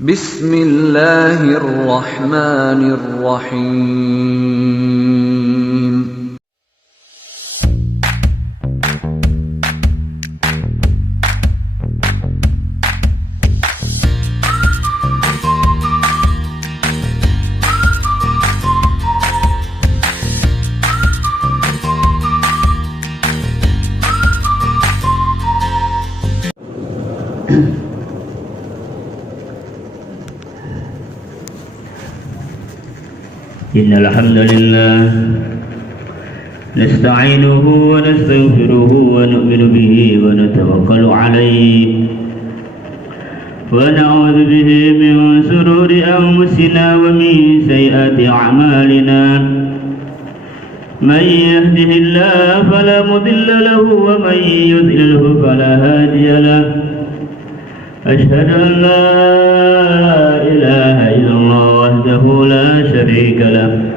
Bismillahirrahmanirrahim. Innal hamdalillah nasta'inuhu wa nastaghfiruhu wa nu'minu bihi wa natawakkalu 'alayhi wa na'udzu bihi min shururi anfusina wa min sayyiati a'malina man yahdihillahu fala mudilla lahu wa man yudlilhu fala hadiya lahu أشهد أن لا إله إلا الله وحده لا شريك له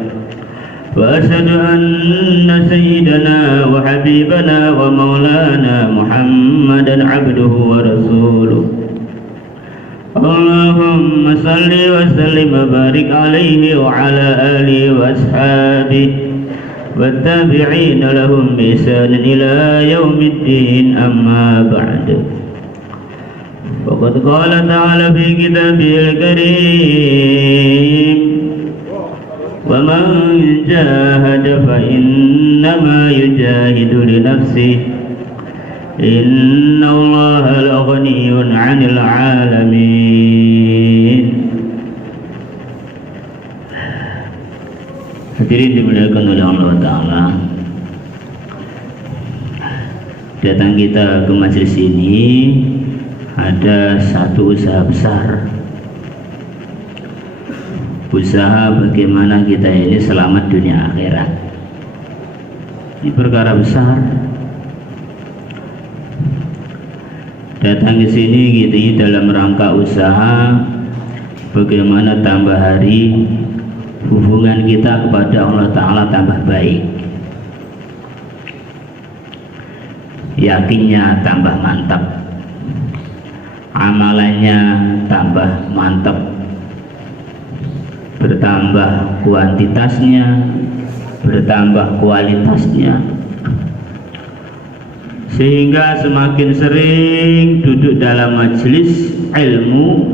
وأشهد أن سيدنا وحبيبنا ومولانا محمدا عبده ورسوله اللهم صل وسلم وبارك عليه وعلى آله وأصحابه والتابعين لهم بإحسان إلى يوم الدين أما بعد وقد قال تعالى في كتابه الكريم ومن جاهد فإنما يجاهد لنفسه إن الله لغني عن العالمين. Hadirin dimuliakan oleh Allah Ta'ala, datang kita ke majelis ini ada satu usaha besar, usaha bagaimana kita ini selamat dunia akhirat. Ini perkara besar. Datang ke sini gitu dalam rangka usaha bagaimana tambah hari hubungan kita kepada Allah Ta'ala tambah baik, yakinnya tambah mantap, amalannya tambah mantap, bertambah kuantitasnya, bertambah kualitasnya, sehingga semakin sering duduk dalam majelis ilmu,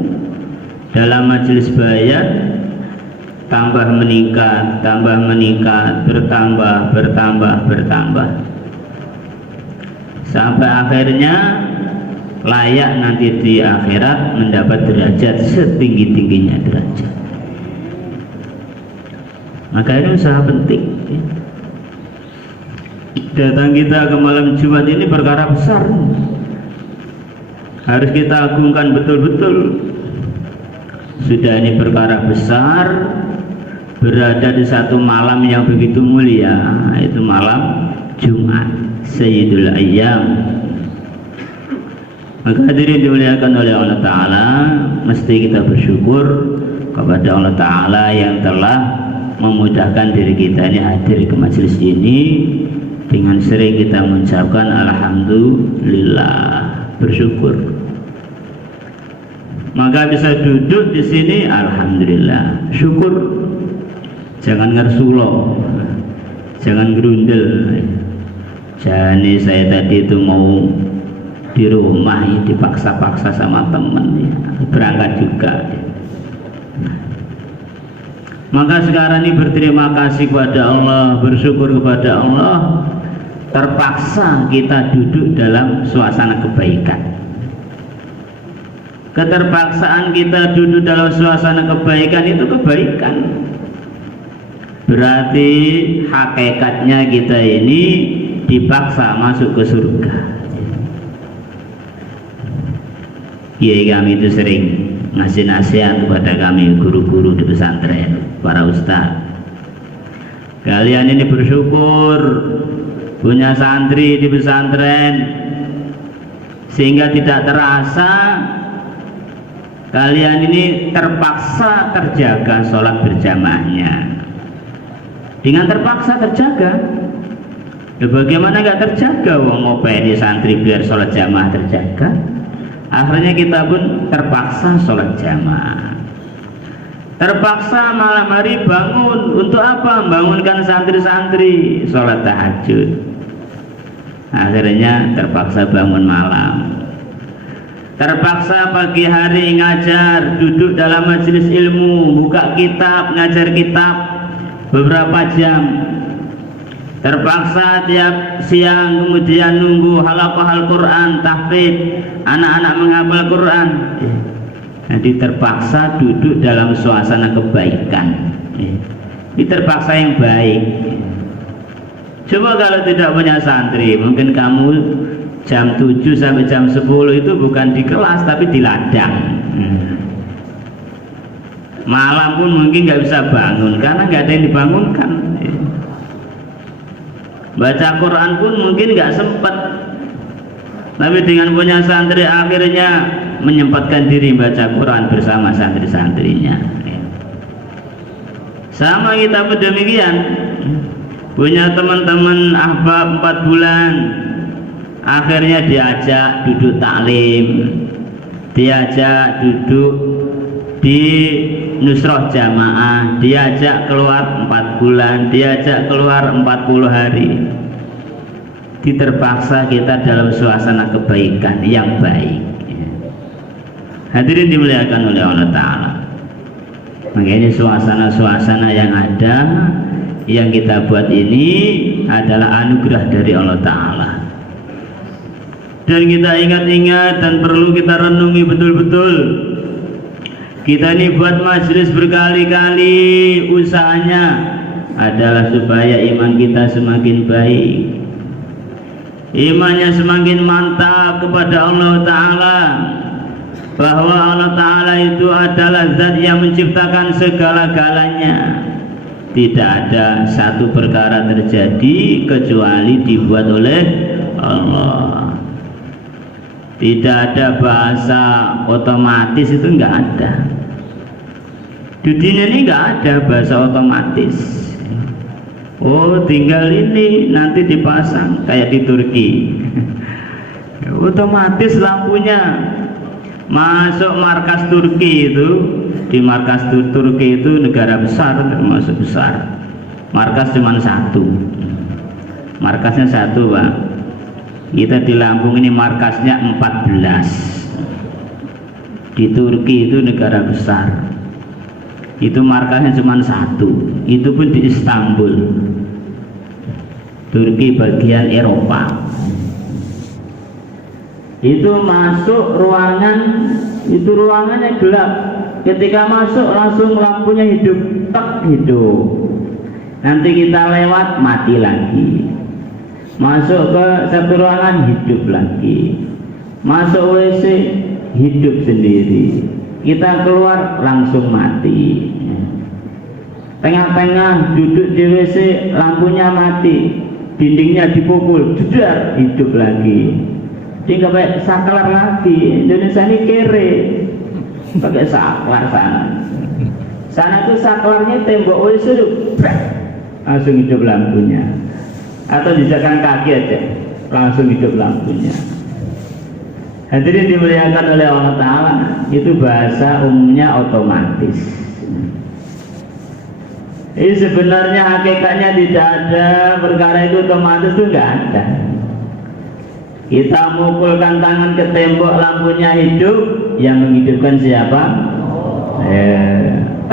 dalam majelis bayat, tambah meningkat, bertambah, sampai akhirnya layak nanti di akhirat mendapat derajat setinggi-tingginya derajat. Maka ini usaha penting. Datang kita ke malam Jumat ini perkara besar, harus kita agungkan betul-betul. Sudah ini perkara besar, berada di satu malam yang begitu mulia, itu malam Jumat, Sayyidul Ayyam. Maka hadirin dimuliakan oleh Allah Ta'ala, mesti kita bersyukur kepada Allah Ta'ala yang telah memudahkan diri kita ini hadir ke majelis ini dengan sering kita mengucapkan alhamdulillah, bersyukur. Maka bisa duduk di sini alhamdulillah, syukur. Jangan ngersulo, jangan gerundel. Jadi saya tadi itu mau di rumah ya, dipaksa-paksa sama temen ya, berangkat juga. Maka sekarang ini berterima kasih kepada Allah, bersyukur kepada Allah, terpaksa kita duduk dalam suasana kebaikan. Keterpaksaan kita duduk dalam suasana kebaikan itu kebaikan, berarti hakikatnya kita ini dipaksa masuk ke surga. Kiai kami itu sering ngasih nasihat kepada kami guru-guru di pesantren, para ustaz. Kalian ini bersyukur punya santri di pesantren, sehingga tidak terasa kalian ini terpaksa terjaga sholat berjamaahnya. Dengan terpaksa terjaga, ya bagaimana nggak terjaga? Wong ngopeni santri biar sholat jamaah terjaga. Akhirnya kita pun terpaksa sholat jamaah, terpaksa malam hari bangun. Untuk apa? Bangunkan santri-santri sholat tahajud. Akhirnya terpaksa bangun malam, terpaksa pagi hari ngajar, duduk dalam majelis ilmu, buka kitab, ngajar kitab beberapa jam. Terpaksa tiap siang kemudian nunggu halaqah Al-Quran, tahfidz, anak-anak menghafal Quran. Jadi terpaksa duduk dalam suasana kebaikan. Ini terpaksa yang baik. Coba kalau tidak punya santri, mungkin kamu jam 7 sampai jam 10 itu bukan di kelas tapi di ladang. Malam pun mungkin nggak bisa bangun karena nggak ada yang dibangunkan. Baca Quran pun mungkin nggak sempat, tapi dengan punya santri akhirnya menyempatkan diri baca Quran bersama santri-santrinya. Sama kita pun demikian, punya teman-teman ahbab 4 bulan, akhirnya diajak duduk taklim, diajak duduk di nusroh jamaah, diajak keluar 4 bulan, diajak keluar 40 hari. Diterpaksa kita dalam suasana kebaikan yang baik. Hadirin dimuliakan oleh Allah Ta'ala. Makanya suasana-suasana yang ada, yang kita buat ini adalah anugerah dari Allah Ta'ala. Dan kita ingat-ingat dan perlu kita renungi betul-betul. Kita ini buat majelis berkali-kali, usahanya adalah supaya iman kita semakin baik, imannya semakin mantap kepada Allah Ta'ala, bahwa Allah Ta'ala itu adalah zat yang menciptakan segala-galanya. Tidak ada satu perkara terjadi kecuali dibuat oleh Allah. Tidak ada bahasa otomatis, itu enggak ada. Di dunia ini enggak ada bahasa otomatis. Oh, tinggal ini nanti dipasang kayak di Turki. Otomatis lampunya masuk markas Turki itu. Di markas Turki itu negara besar, termasuk besar. Markas cuma satu. Markasnya satu, Pak. Kita di Lampung ini markasnya 14. Di Turki itu negara besar, itu markasnya cuma satu, itu pun di Istanbul. Turki bagian Eropa. Itu masuk ruangan, itu ruangannya gelap. Ketika masuk langsung lampunya hidup, tak hidup. Nanti kita lewat mati lagi. Masuk ke satu ruangan hidup lagi. Masuk WC hidup sendiri. Kita keluar langsung mati. Tengah-tengah duduk di WC lampunya mati, dindingnya dipukul, jedar hidup lagi. Dia nggak pakai saklar lagi. Indonesia ini kere, pakai saklar sana. Sana tuh saklarnya tembok WC tuh, langsung hidup lampunya. Atau dijakan kaki aja, langsung hidup lampunya. Hadirin dimuliakan oleh Allah Ta'ala, itu bahasa umumnya otomatis. Ini sebenarnya hakikatnya tidak ada perkara itu otomatis, itu enggak ada. Kita mukulkan tangan ke tembok, lampunya hidup, yang menghidupkan siapa?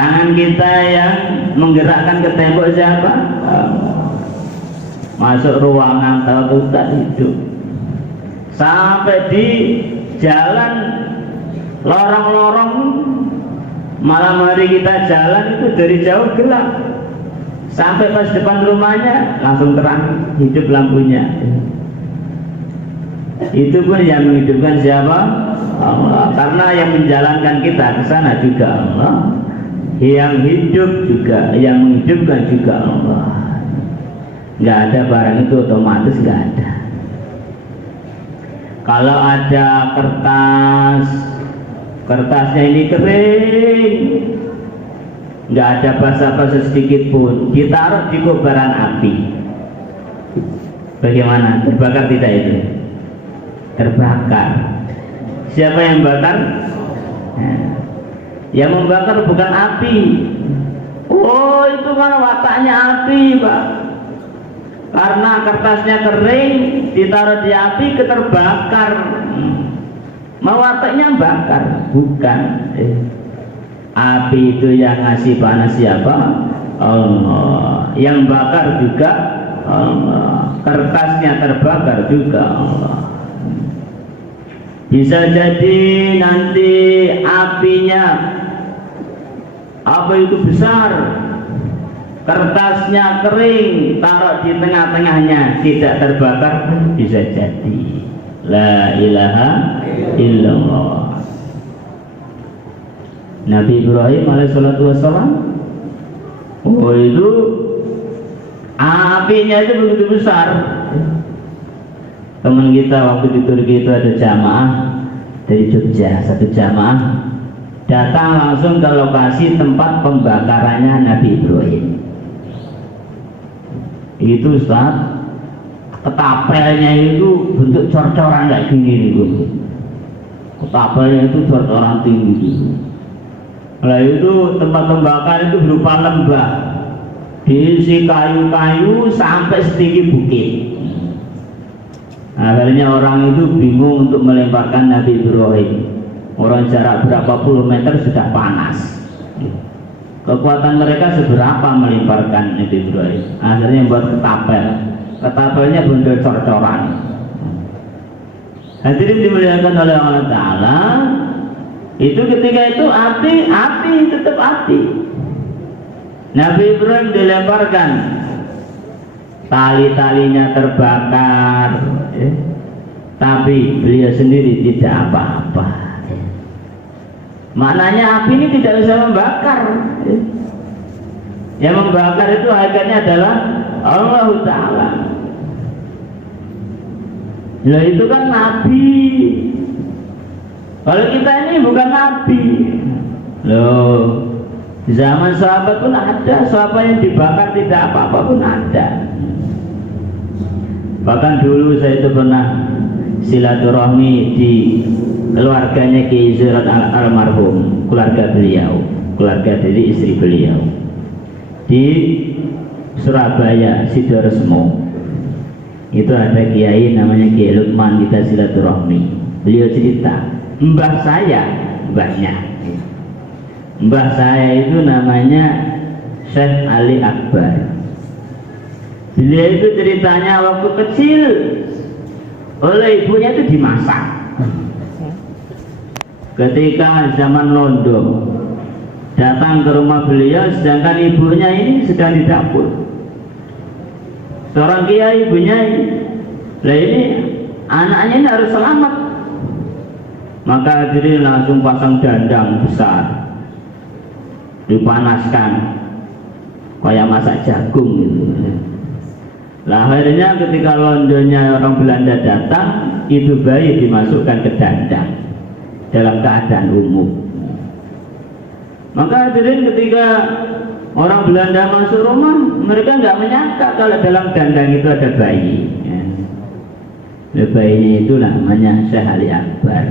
Tangan kita yang menggerakkan ke tembok siapa? Masuk ruangan tahu tak hidup. Sampai di jalan lorong-lorong malam hari kita jalan itu dari jauh gelap, sampai pas depan rumahnya langsung terang hidup lampunya. Itu pun yang menghidupkan siapa? Allah. Karena yang menjalankan kita ke sana juga Allah, yang hidup juga, yang menghidupkan juga Allah. Nggak ada barang itu otomatis, nggak ada. Kalau ada kertasnya ini kering, nggak ada basa-basi sedikit pun, ditaruh di kobaran api, bagaimana? Terbakar tidak itu? Terbakar. Siapa yang bakar? Yang membakar bukan api. Oh, itu kan wataknya api, Pak. Karena kertasnya kering, ditaruh di api keterbakar. Mau wataknya bakar, bukan. Api itu yang ngasih panas siapa? Allah. Yang bakar juga Allah. Kertasnya terbakar juga Allah. Bisa jadi nanti apinya apa itu besar, kertasnya kering, taruh di tengah-tengahnya tidak terbakar, bisa jadi. La ilaha illallah. Nabi Ibrahim alaihissalatu wassalam, oh itu apinya itu begitu besar. Teman kita waktu di Turki itu ada jamaah dari Jogja, satu jamaah datang langsung ke lokasi tempat pembakarannya Nabi Ibrahim. Itu Ustaz, ketapelnya itu bentuk cor-coran kayak gini nih, ketapelnya itu cor-coran tinggi. Nah itu tempat pembakaran itu berupa lembah, diisi kayu-kayu sampai setinggi bukit. Akhirnya orang itu bingung untuk melemparkan Nabi Ibrahim. Orang jarak berapa puluh meter sudah panas. Kekuatan mereka seberapa melemparkan Nabi Ibrahim? Akhirnya buat ketapel. Ketapelnya bundel cor-coran. Hadirin dimuliakan oleh Allah Ta'ala. Itu ketika itu api tetap api. Nabi Ibrahim dilemparkan, tali-talinya terbakar, tapi beliau sendiri tidak apa-apa. Maknanya api ini tidak bisa membakar. Yang membakar itu hakikatnya adalah Allah Ta'ala. Nah itu kan Nabi. Kalau kita ini bukan Nabi. Loh, di zaman sahabat pun ada sahabat yang dibakar tidak apa-apa pun ada. Bahkan dulu saya itu pernah silaturahmi di keluarganya Kiai Zurat almarhum, keluarga beliau, keluarga dari istri beliau di Surabaya, Sidoresmo. Itu ada kiai namanya Kiai Lukman, kita silaturahmi. Beliau cerita, mbah saya itu namanya Syekh Ali Akbar. Beliau itu ceritanya waktu kecil oleh ibunya itu dimasak. Ketika zaman Londo datang ke rumah beliau, sedangkan ibunya ini sedang di dapur. Seorang kiai ibunya ini, lah ini anaknya ini harus selamat. Maka diri langsung pasang dandang besar, dipanaskan kayak masak jagung gitu. Lah akhirnya ketika Londonya orang Belanda datang, itu bayi dimasukkan ke dandang dalam keadaan umum. Maka hadirin, ketika orang Belanda masuk rumah, mereka nggak menyangka kalau dalam dandang itu ada bayi. Bayinya itu namanya Syekh Ali Akbar,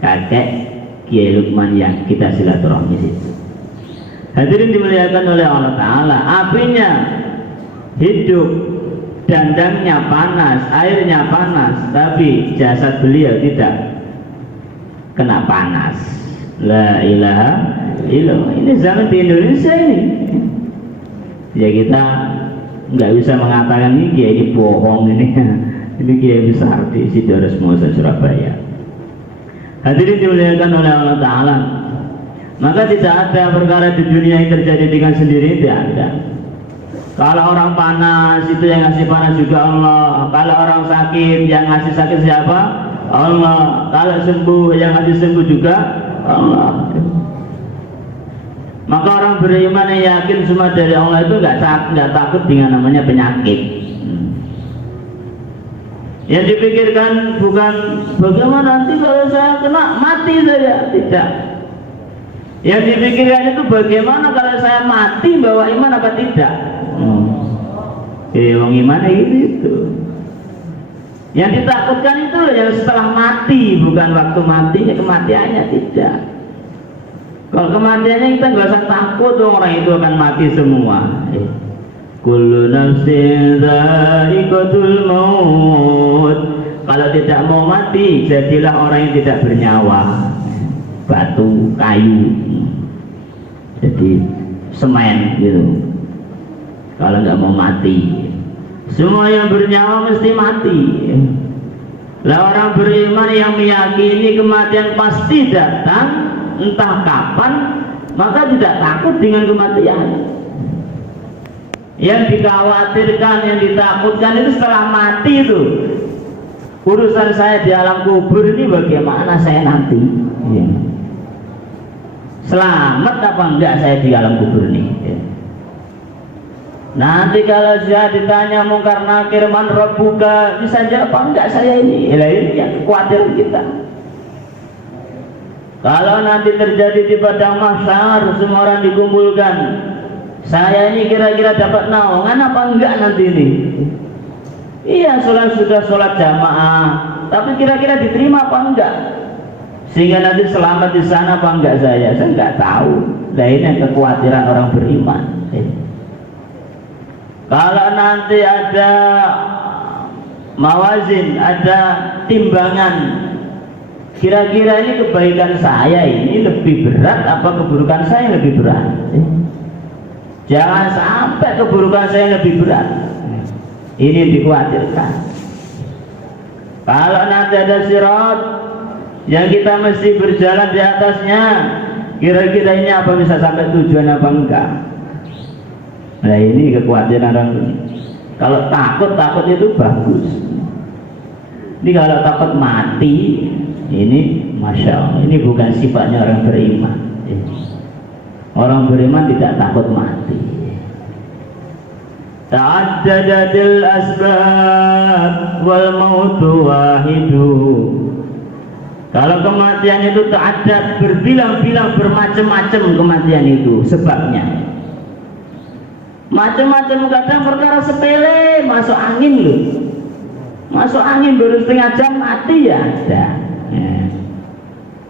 kakek Kiai Lukman yang kita silaturahmi situ. Hadirin dimuliakan oleh Allah Ta'ala, apinya hidup, dandangnya panas, airnya panas, tapi jasad beliau tidak kena panas. La ilaha illallah. Ini zaman di Indonesia ini. Ya kita nggak bisa mengatakan ini kiai ini bohong ini. Ini kiai besar di Sidoresmo Surabaya. Hadirin dimuliakan oleh Allah Ta'ala. Maka tidak ada perkara di dunia yang terjadi dengan sendiri, tidak ada. Kalau orang panas itu yang ngasih panas juga Allah. Kalau orang sakit yang ngasih sakit siapa? Allah. Kalau sembuh yang ngasih sembuh juga Allah. Maka orang beriman yang yakin semua dari Allah itu nggak takut dengan namanya penyakit. Yang dipikirkan bukan bagaimana nanti kalau saya kena mati saja, tidak. Yang dipikirkan itu bagaimana kalau saya mati bawa iman apa tidak. Wong iman itu. Yang ditakutkan itu yang setelah mati, bukan waktu mati, kematiannya tidak. Kalau kematiannya kita nggak usah takut, orang itu akan mati semua. Kullu nafsin dha'iqatul maut. Kalau tidak mau mati, jadilah orang yang tidak bernyawa. Batu, kayu, jadi semen gitu. Kalau nggak mau mati, semua yang bernyawa mesti mati. Lah orang beriman yang meyakini kematian pasti datang, entah kapan, maka tidak takut dengan kematian. Yang dikhawatirkan, yang ditakutkan itu setelah mati itu. Urusan saya di alam kubur ini bagaimana saya nanti? Ya. Selamat apa enggak saya di alam kubur ini? Ya. Nanti kalau saya ditanya mungkar nakir man rabbuka, bisa jawab apa enggak saya ini? Ini yang khawatir kita. Kalau nanti terjadi di padang mahsyar, semua orang dikumpulkan, saya ini kira-kira dapat naungan apa enggak nanti ini? Iya, sudah sholat jamaah, tapi kira-kira diterima apa enggak? Sehingga nanti selamat di sana apa enggak saya enggak tahu. Nah ini yang kekhawatiran orang beriman. Kalau nanti ada mawazin, ada timbangan, kira-kira ini kebaikan saya ini lebih berat apa keburukan saya lebih berat? Jangan sampai keburukan saya lebih berat. Ini dikhawatirkan. Kalau nanti ada sirat yang kita mesti berjalan di atasnya, kira-kira ini apa bisa sampai tujuan apa enggak? Nah ini kekhawatiran orang. Kalau takut itu bagus. Ini kalau takut mati, ini masya Allah, ini bukan sifatnya orang beriman. Orang beriman tidak takut mati. Ta'addadatil asbab wal mautu wahidu. Kalau kematian itu ta'addad, berbilang-bilang, bermacam-macam kematian itu sebabnya. Macam-macam, kadang perkara sepele, masuk angin loh. Masuk angin baru setengah jam mati ya ada.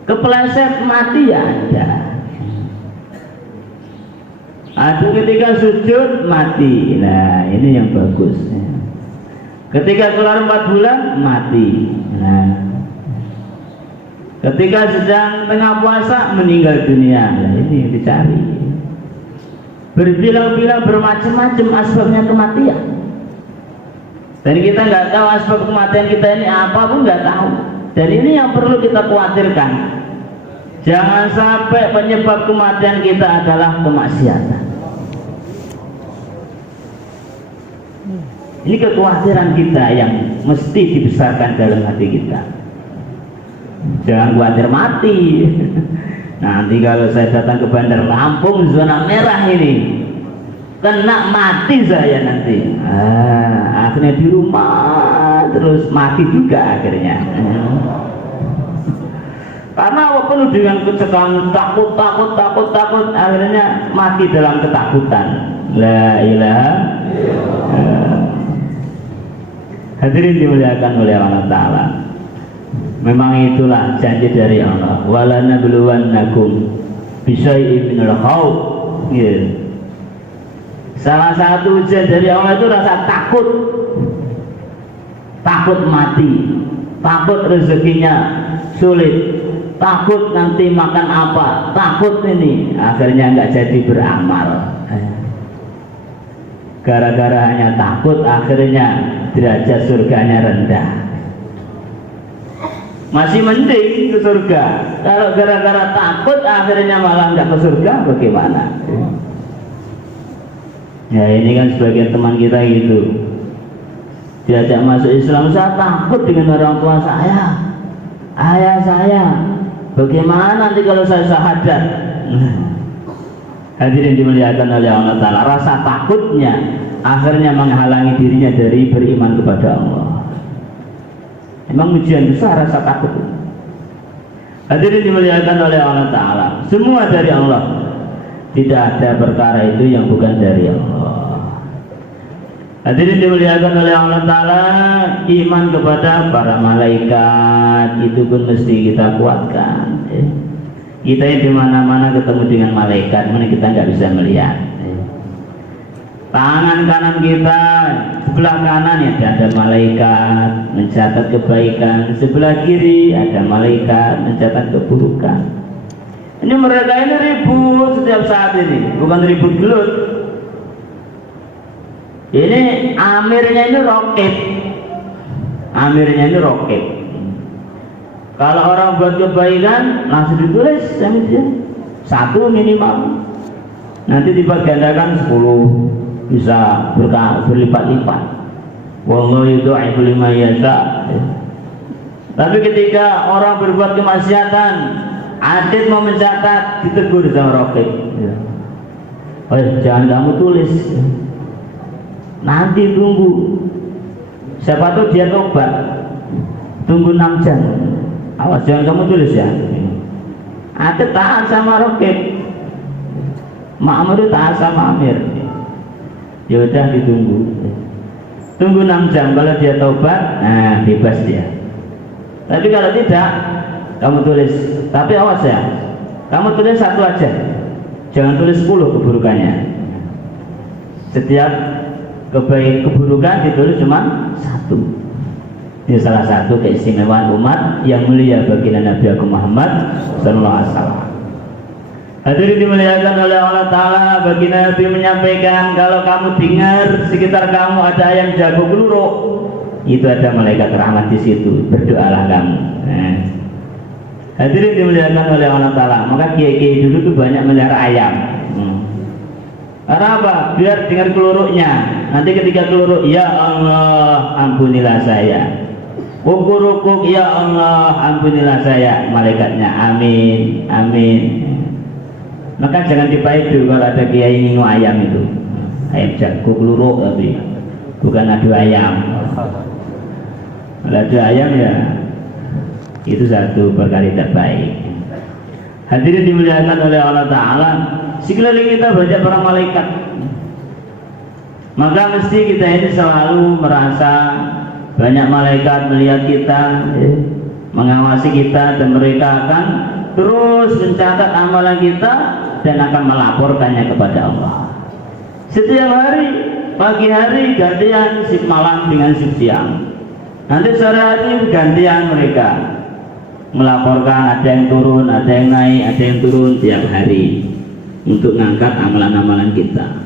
Kepleset mati ya ada. Atau ketika sujud mati. Nah ini yang bagus. Ketika keluar 4 bulan mati. Nah, ketika sedang tengah puasa meninggal dunia. Nah ini yang dicari. Berbilang-bilang, bermacam-macam asbabnya kematian. Dan kita nggak tahu asbab kematian kita ini apa pun nggak tahu. Dan ini yang perlu kita khawatirkan. Jangan sampai penyebab kematian kita adalah kemaksiatan. Ini kekhawatiran kita yang mesti dibesarkan dalam hati kita. Jangan khawatir mati. Nanti kalau saya datang ke Bandar Lampung zona merah ini, kena mati saya nanti. Akhirnya di rumah terus mati juga akhirnya. Karena penuh dengan kecekalan, takut, akhirnya mati dalam ketakutan. La ilaha. Hadirin dimuliakan oleh Allah Ta'ala. Memang itulah janji dari Allah. Wala nabluwannakum bisyai'in minal khauf. Salah satu ujian dari Allah itu rasa takut. Takut mati, takut rezekinya sulit, takut nanti makan apa, takut ini akhirnya nggak jadi beramal. Gara-gara hanya takut akhirnya derajat surganya rendah. Masih mending ke surga. Kalau gara-gara takut akhirnya malah nggak ke surga, bagaimana? Ya ini kan sebagian teman kita gitu, diajak masuk Islam, saya takut dengan orang tua saya, ayah saya, bagaimana nanti kalau saya syahadat? Hadirin dimuliakan oleh Allah Ta'ala, rasa takutnya akhirnya menghalangi dirinya dari beriman kepada Allah. Memang ujian besar rasa takut. Hadirin dimuliakan oleh Allah Ta'ala, semua dari Allah. Tidak ada perkara itu yang bukan dari Allah. Hadirin dimuliakan oleh Allah Ta'ala, iman kepada para malaikat itu pun mesti kita kuatkan. Kita yang dimana-mana ketemu dengan malaikat, mana kita nggak bisa melihat. Tangan kanan kita, sebelah kanan ya ada malaikat mencatat kebaikan, sebelah kiri ada malaikat mencatat keburukan. Ini mereka ini ribut setiap saat ini, bukan ribut gelut. Ini amirnya ini roket. Amirnya ini roket. Kalau orang buat kebaikan langsung ditulis sama dia. 1 minimal. Nanti digandakan 10, bisa berlipat-lipat. Wallahu yudhi'u liman yasha. Tapi ketika orang berbuat kemaksiatan, adit mau mencatat, ditegur sama roket. Oh, jangan kamu tulis. Nanti tunggu, siapa tahu dia tobat, tunggu 6 jam. Awas jangan kamu tulis ya. Ada taat sama roket, Ma'mur itu taat sama Amir. Ya udah ditunggu, tunggu 6 jam. Kalau dia tobat, nah bebas dia. Tapi kalau tidak, kamu tulis. Tapi awas ya, kamu tulis 1 aja, jangan tulis 10 keburukannya. Setiap keburukan ditulis cuma 1. Ini salah satu keistimewaan umat yang mulia baginda Nabi Agung Muhammad sallallahu alaihi wasallam. Hadirin dimuliakan oleh Allah Ta'ala, baginda Nabi menyampaikan, kalau kamu dengar sekitar kamu ada ayam jago keluruk, itu ada malaikat rahmat di situ, berdoalah kamu. Hadirin dimuliakan oleh Allah Ta'ala, maka kiai-kiai dulu tuh banyak melihara ayam. Karena apa? Biar dengar keluruknya. Nanti ketika keluruk, ya Allah ampunilah saya. Ukur-ukur, ya Allah ampunilah saya. Malaikatnya amin, amin. Maka jangan dipaidu kalau ada kiai ngingu ayam itu. Ayam jago keluruk tapi bukan adu ayam. Kalau adu ayam ya itu satu perkara tidak baik. Hadirin dimuliakan oleh Allah Ta'ala, sekeliling kita banyak para malaikat. Maka mesti kita ini selalu merasa banyak malaikat melihat kita, mengawasi kita, dan mereka akan terus mencatat amalan kita dan akan melaporkannya kepada Allah. Setiap hari, pagi hari gantian shift malam dengan shift siang. Nanti sore hari gantian mereka melaporkan, ada yang turun, ada yang naik, ada yang turun tiap hari untuk mengangkat amalan-amalan kita.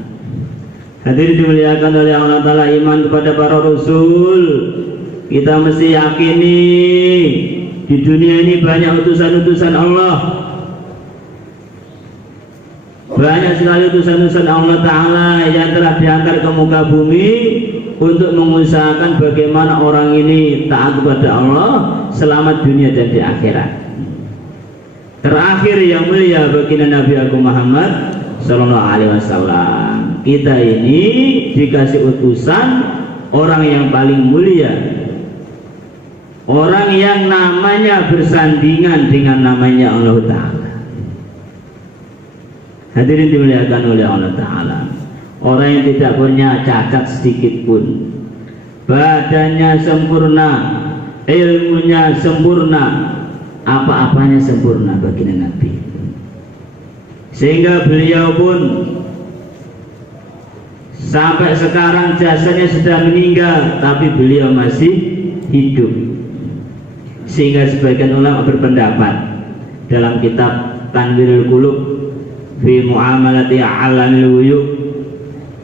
Hadirin dimuliakan oleh Allah Ta'ala, iman kepada para Rasul, kita mesti yakini di dunia ini banyak utusan-utusan Allah, banyak sekali utusan-utusan Allah Ta'ala yang telah diantar ke muka bumi untuk mengusahakan bagaimana orang ini taat kepada Allah selamat dunia dan di akhirat. Terakhir yang mulia baginda Nabi Agung Muhammad sallallahu alaihi wasallam, kita ini dikasih utusan orang yang paling mulia, orang yang namanya bersandingan dengan namanya Allah Ta'ala. Hadirin dimuliakan oleh Allah Ta'ala, orang yang tidak punya cacat sedikit pun, badannya sempurna, ilmunya sempurna, apa-apanya sempurna baginda Nabi, sehingga beliau pun sampai sekarang jasadnya sudah meninggal tapi beliau masih hidup. Sehingga sebagian ulama berpendapat dalam kitab Tanwirul Qulub fi Muamalati Alamil Wuyub,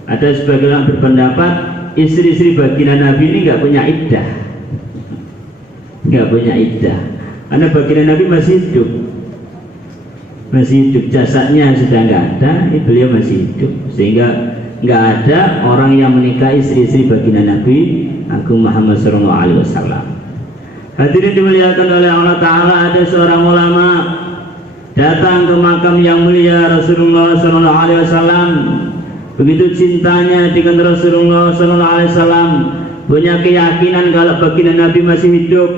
ada sebagian ulama berpendapat istri-istri baginda Nabi ini nggak punya iddah, nggak punya iddah, karena baginda Nabi masih hidup, jasadnya sudah nggak ada, beliau masih hidup, sehingga nggak ada orang yang menikahi istri-istri baginda Nabi Agung Muhammad sallallahu alaihi wasallam. Hadirin dimuliakan oleh Allah Ta'ala, ada seorang ulama datang ke makam yang mulia Rasulullah sallallahu alaihi wasallam. Begitu cintanya dengan Rasulullah sallallahu alaihi wasallam, punya keyakinan kalau baginda Nabi masih hidup,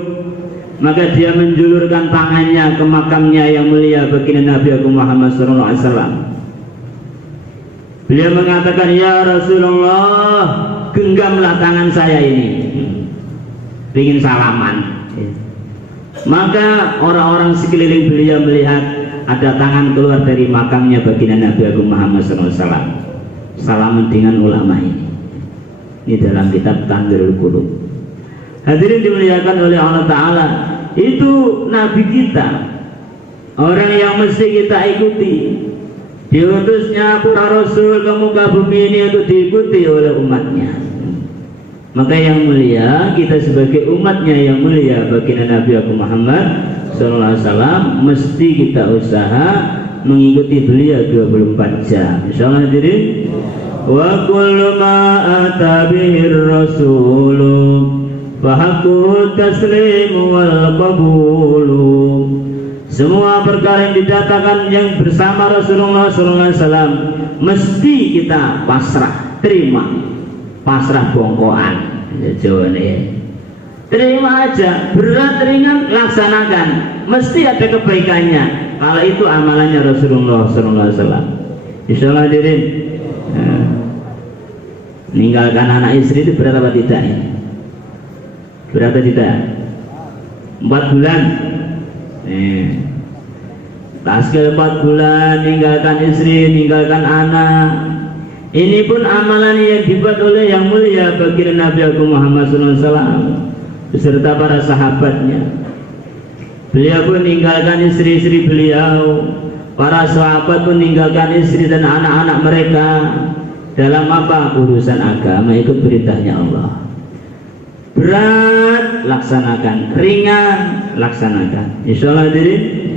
maka dia menjulurkan tangannya ke makamnya yang mulia baginda Nabi Agung Muhammad sallallahu alaihi wasallam. Beliau mengatakan, ya Rasulullah, genggamlah tangan saya ini, ingin salaman. Maka orang-orang sekeliling beliau melihat ada tangan keluar dari makamnya baginda Nabi Agung Muhammad SAW, salaman dengan ulama ini. Ini dalam kitab Tanwirul Qulub. Hadirin dimuliakan oleh Allah Ta'ala, itu Nabi kita, orang yang mesti kita ikuti. Diutusnya para Rasul ke muka bumi ini untuk diikuti oleh umatnya. Maka yang mulia, kita sebagai umatnya yang mulia baginda Nabi Agung Muhammad SAW, mesti kita usaha mengikuti beliau 24 jam. Insyaallah hadirin. Wa kullu ma ata bihir rasulu fahaqqu taslimu wal qabulu. Semua perkara yang didatangkan yang bersama Rasulullah SAW mesti kita pasrah, terima. Pasrah bongkoan, Jawa ini. Terima aja, berat ringan laksanakan, mesti ada kebaikannya. Kalau itu amalannya Rasulullah SAW. Insyaallah hadirin. Meninggalkan anak istri itu berat apa tidak? Berat atau tidak? 4 bulan. Pasca 4 bulan meninggalkan istri, meninggalkan anak. Ini pun amalan yang dibuat oleh yang mulia baginda Nabi Agung Muhammad SAW beserta para sahabatnya. Beliau pun meninggalkan istri-istri beliau, para sahabat pun meninggalkan istri dan anak-anak mereka dalam apa? Urusan agama, ikut perintahnya Allah. Berat laksanakan, ringan laksanakan. Insyaallah hadirin.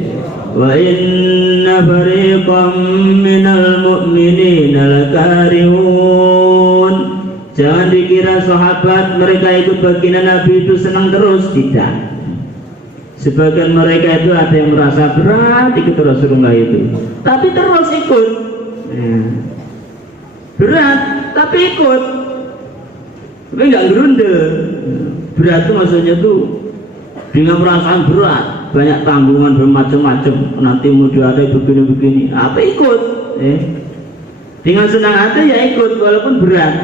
Wa inna fariqam minal mu'minina lakarihun. Jangan dikira sahabat mereka ikut baginda Nabi itu senang terus, tidak. Sebagian mereka itu ada yang merasa berat ikut Rasulullah itu, tapi terus ikut. Berat tapi ikut, tapi nggak gerundel. Berat itu maksudnya tuh dengan perasaan berat, banyak tanggungan bermacam-macam, nanti mudah ada begini-begini, apa ikut, dengan senang hati ya ikut walaupun berat.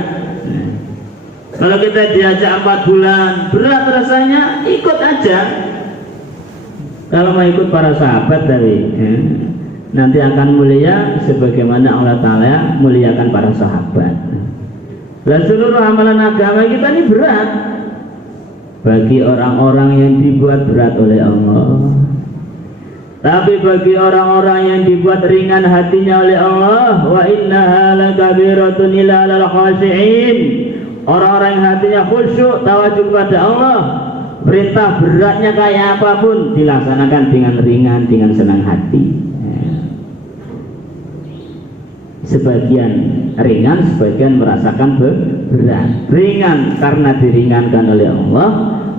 Kalau kita diajak 4 bulan berat rasanya, ikut aja. Kalau mau ikut para sahabat tadi, nanti akan mulia sebagaimana Allah Ta'ala muliakan para sahabat. Dan seluruh amalan agama kita ini berat bagi orang-orang yang dibuat berat oleh Allah. Tapi bagi orang-orang yang dibuat ringan hatinya oleh Allah, wa innaha lakabiratun illa lil khashi'in. Orang-orang yang hatinya khusyuk, tawajud pada Allah, perintah beratnya kayak apapun dilaksanakan dengan ringan, dengan senang hati. Sebagian ringan, sebagian merasakan berat. Ringan karena diringankan oleh Allah,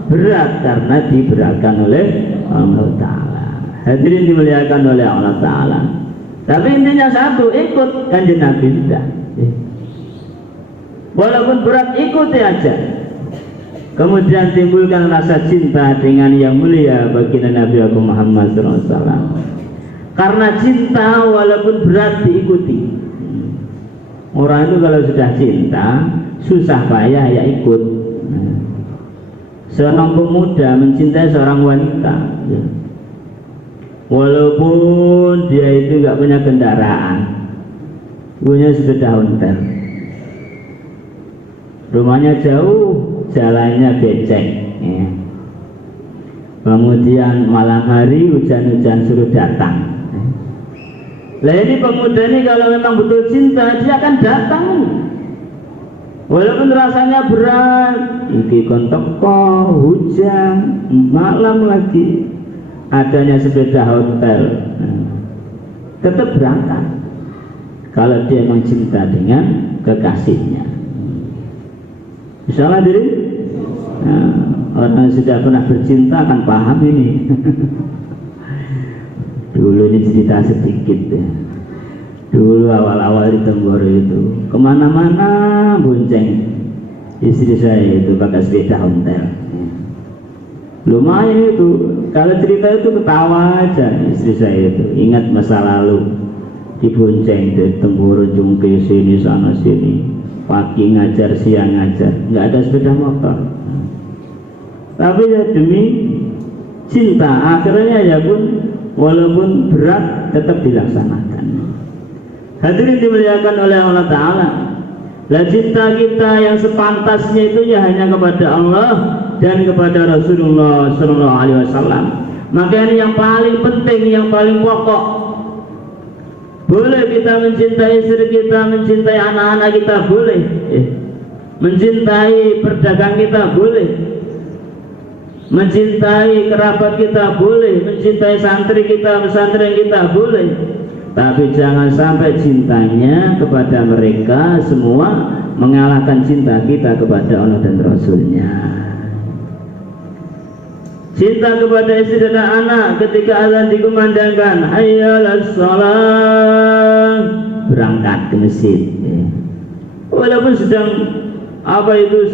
berat karena diberatkan oleh Allah Ta'ala. Hadirin dimuliakan oleh Allah Ta'ala. Tapi intinya satu, ikut kanjeng Nabi sudah. Walaupun berat, ikuti aja. Kemudian timbulkan rasa cinta dengan yang mulia baginda Nabi Agung Muhammad SAW. Karena cinta walaupun berat diikuti. Orang itu kalau sudah cinta, susah payah ya ikut. Seorang pemuda mencintai seorang wanita, walaupun dia itu nggak punya kendaraan, punya sepeda ontel, rumahnya jauh, jalannya becek, kemudian malam hari hujan-hujan suruh datang. Lah ini pemuda ini kalau memang betul cinta, dia akan datang. Walaupun rasanya berat, iki kontok hujan, malam lagi, adanya sepeda hotel, tetap berangkat. Kalau dia memang cinta dengan kekasihnya. Insyaallah diri. Orang yang sudah pernah bercinta akan paham ini. Dulu ini cerita sedikit ya. Dulu awal-awal di Tenggoro itu kemana-mana bonceng istri saya itu pakai sepeda ontel. Lumayan itu, kalau cerita itu ketawa aja istri saya itu. Ingat masa lalu dibonceng di Tenggoro, jungkir sini sana sini. pagi ngajar, siang ngajar, nggak ada sepeda motor. Tapi ya demi cinta, akhirnya ya pun walaupun berat tetap dilaksanakan. Hadirin dimuliakan oleh Allah Ta'ala, lah cinta kita yang sepantasnya itu ya hanya kepada Allah dan kepada Rasulullah Sallallahu Alaihi Wasallam. Maka ini yang paling penting, yang paling pokok. Boleh kita mencintai istri kita, mencintai anak-anak kita, boleh. Mencintai pedagang kita, boleh. Mencintai kerabat kita, boleh. Mencintai santri kita, pesantren kita, boleh. Tapi jangan sampai cintanya kepada mereka semua mengalahkan cinta kita kepada Allah dan Rasulnya. Cinta kepada istri dan anak ketika azan dikumandangkan, hayya 'alas shalah, berangkat ke masjid. Walaupun sedang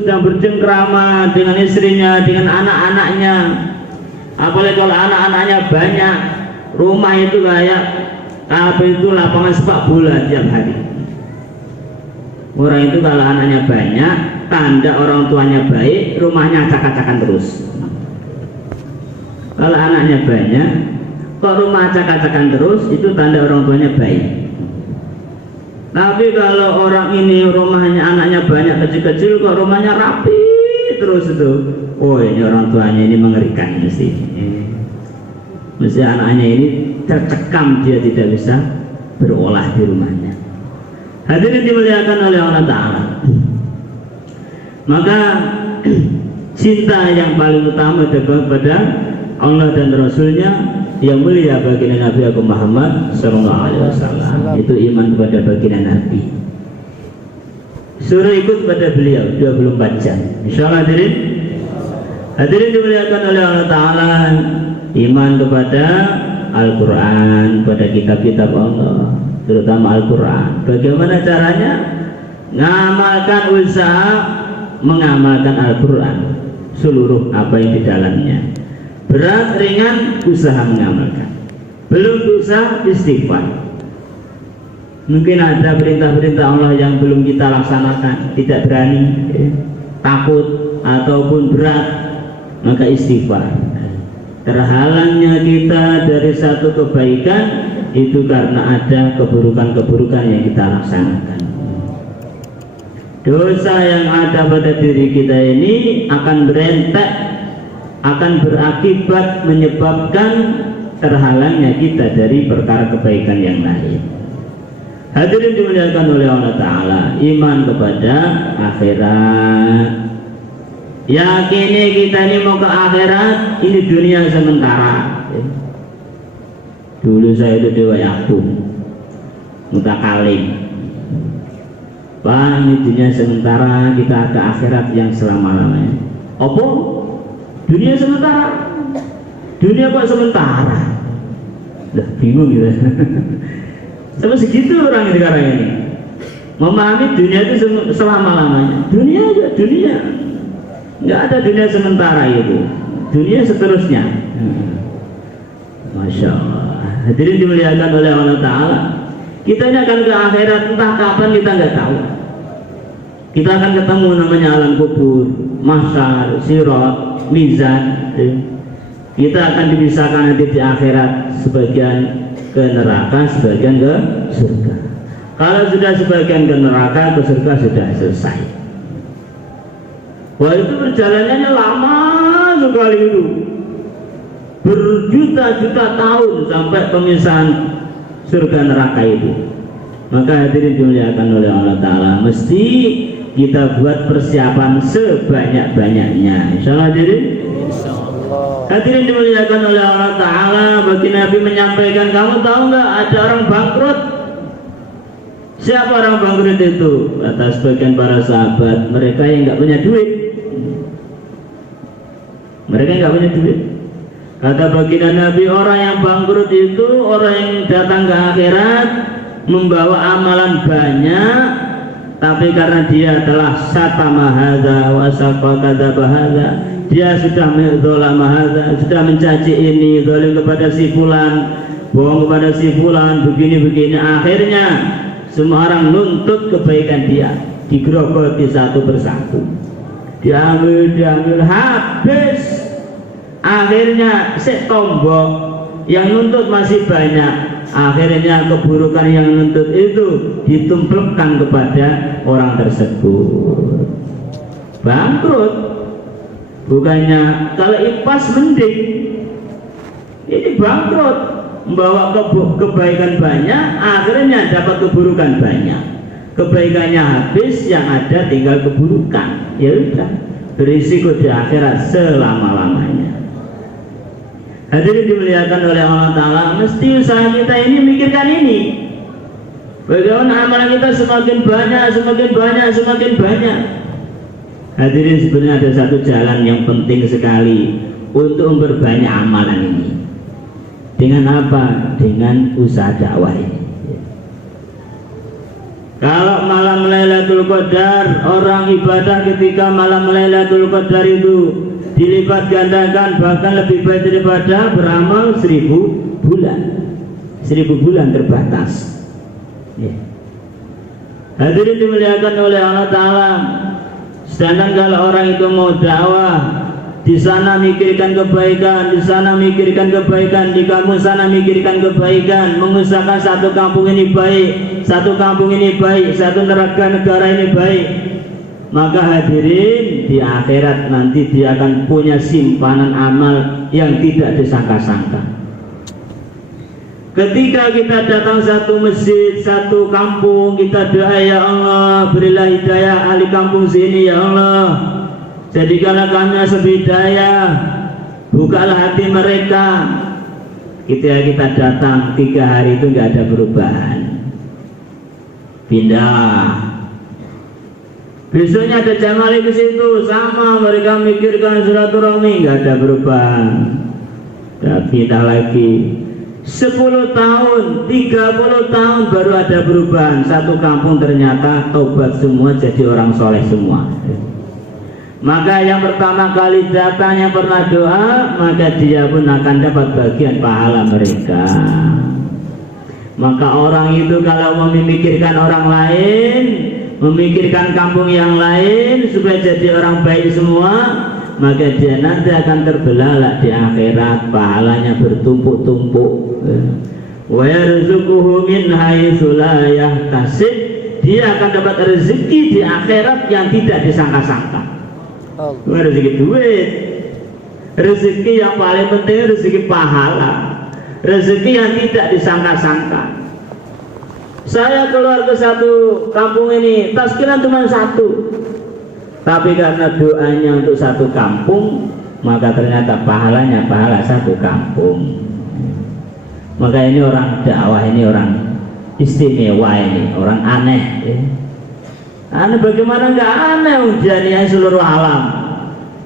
sedang bercengkrama dengan istrinya, dengan anak-anaknya. Apalagi kalau anak-anaknya banyak, rumah itu kayak lapangan sepak bola tiap hari. Orang itu kalau anaknya banyak, tanda orang tuanya baik, rumahnya acak-acakan terus. Kalau anaknya banyak, kok rumah acak-acakan terus, itu tanda orang tuanya baik. Tapi kalau orang ini rumahnya anaknya banyak kecil-kecil, kok rumahnya rapi terus itu, oh ini orang tuanya ini mengerikan mesti. Mesti anaknya ini tercekam, dia tidak bisa berolah di rumahnya. Hadirin dimuliakan oleh Allah Ta'ala. Maka cinta yang paling utama kepada Allah dan Rasulnya yang mulia baginda Nabi Agung Muhammad Sallallahu Alaihi Wasallam, itu iman kepada baginda Nabi, suruh ikut pada beliau 24 jam. Insyaallah hadirin dimuliakan oleh Allah Ta'ala, iman kepada Al-Quran, pada kitab-kitab Allah, terutama Al-Quran. Bagaimana caranya? Ngamalkan, usaha mengamalkan Al-Quran, seluruh apa yang di dalamnya. Berat ringan usaha mengamalkan, belum usaha istighfar. Mungkin ada perintah-perintah Allah yang belum kita laksanakan, tidak berani, takut ataupun berat, maka istighfar. Terhalangnya kita dari satu kebaikan itu karena ada keburukan-keburukan yang kita laksanakan. Dosa yang ada pada diri kita ini akan berentek, akan berakibat menyebabkan terhalangnya kita dari perkara kebaikan yang lain. Hadirin dimuliakan oleh Allah Ta'ala, iman kepada akhirat. Yakini kita ini mau ke akhirat, ini dunia sementara. Dulu saya itu dewa yakum, mutakalim. Pak, ini dunia sementara, kita ke akhirat yang selama-lamanya. Apa? Dunia sementara, dunia kok sementara? Lah bingung gitu. Sampai segitu orang sekarang ini memahami dunia itu selama-lamanya. Dunia aja dunia, nggak ada dunia sementara itu, dunia seterusnya. Masya Allah. Hadirin dimuliakan oleh Allah Ta'ala, kita ini akan ke akhirat entah kapan kita nggak tahu. Kita akan ketemu namanya alam kubur, mahsyar, sirat, mizan. Kita akan dipisahkan nanti di akhirat, sebagian ke neraka, sebagian ke surga. Kalau sudah sebagian ke neraka, ke surga sudah selesai. Wah, itu perjalanannya lama sekali itu, berjuta-juta tahun sampai pemisahan surga neraka itu. Maka hadirin dimuliakan oleh Allah Ta'ala, mesti kita buat persiapan sebanyak-banyaknya. Insyaallah hadirin. Hadirin dimuliakan oleh Allah Ta'ala, bagi Nabi menyampaikan, kamu tahu nggak ada orang bangkrut? Siapa orang bangkrut itu? Kata sebagian para sahabat, mereka yang nggak punya duit. Mereka nggak punya duit. Kata baginda Nabi, orang yang bangkrut itu orang yang datang ke akhirat membawa amalan banyak, tapi karena dia telah satama hadza wa saqa kadzaba hadza, dia sudah menzalama hadza, sudah mencaci ini, zalim kepada si fulan, bohong kepada si fulan, begini-begini, akhirnya semua orang nuntut kebaikan dia. digerogoti satu persatu, diambil habis. Akhirnya si tombok yang nuntut masih banyak, akhirnya keburukan yang nuntut itu ditumpulkan kepada orang tersebut, bangkrut. Bukannya kalau impas mending, ini bangkrut, membawa kebaikan banyak, akhirnya dapat keburukan banyak. Kebaikannya habis, yang ada tinggal keburukan. Ya udah, berisiko di akhirat selama-lamanya. Hadirin dimuliakan oleh Allah Ta'ala, mesti usaha kita ini mikirkan ini. Bagaimana amalan kita semakin banyak, semakin banyak, semakin banyak. Hadirin, sebenarnya ada satu jalan yang penting sekali untuk memperbanyak amalan ini. Dengan apa? Dengan usaha dakwah ini. Kalau malam Lailatul Qadar, orang ibadah ketika malam Lailatul Qadar itu dilipat gandakan, bahkan lebih baik daripada beramal 1000 bulan. 1000 bulan terbatas. Ya. Hadirin dimuliakan oleh Allah Ta'ala. Sedangkan kalau orang itu mau dakwah, di sana mikirkan kebaikan, di sana mikirkan kebaikan, di kampung sana mikirkan kebaikan, mengusahakan satu kampung ini baik, satu kampung ini baik, satu negara ini baik, maka hadirin di akhirat nanti dia akan punya simpanan amal yang tidak disangka-sangka. Ketika kita datang satu masjid, satu kampung, kita doa, ya Allah berilah hidayah ahli kampung sini, ya Allah jadikanlah kami sebidayah, bukalah hati mereka. Ketika kita datang 3 hari itu nggak ada perubahan, pindah. Besoknya ada jamaah ke situ, sama mereka mikirkan silaturahmi, nggak ada perubahan. Pindah lagi. 10 tahun, 30 tahun baru ada perubahan. Satu kampung ternyata tobat semua, jadi orang soleh semua. Maka yang pertama kali datang yang pernah doa, maka dia pun akan dapat bagian pahala mereka. Maka orang itu kalau memikirkan orang lain, memikirkan kampung yang lain supaya jadi orang baik semua, maka dia nanti akan terbelalak di akhirat, pahalanya bertumpuk-tumpuk. Wa yarzuquhu min haitsu la yahtasib, dia akan dapat rezeki di akhirat yang tidak disangka-sangka. Bukan rezeki duit, rezeki yang paling penting rezeki pahala, rezeki yang tidak disangka-sangka. Saya keluar ke satu kampung ini, taskiran cuma 1, tapi karena doanya untuk satu kampung, maka ternyata pahalanya pahala satu kampung. Maka ini orang dakwah, ini orang istimewa, ini orang aneh. Aneh bagaimana nggak aneh? Ujiannya seluruh alam.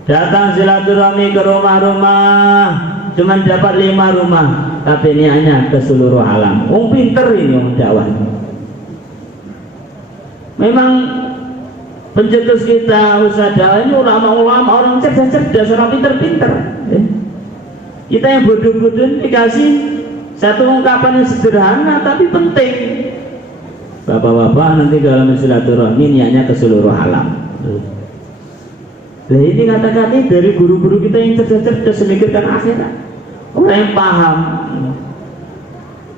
Datang silaturahmi ke rumah-rumah, cuma dapat 5 rumah, tapi niatnya ke seluruh alam. Pinter ini orang dakwah. Memang pencetus kita usaha dakwah ini ulama-ulama, orang cerdas-cerdas, orang pinter-pinter. Kita yang bodoh-bodoh dikasih satu ungkapan yang sederhana tapi penting. Bapak-bapak nanti kalau silaturahmi niatnya ke seluruh alam. Nah ini kata-kata dari guru-guru kita yang cerdas-cerdas memikirkan akhirat, orang yang paham.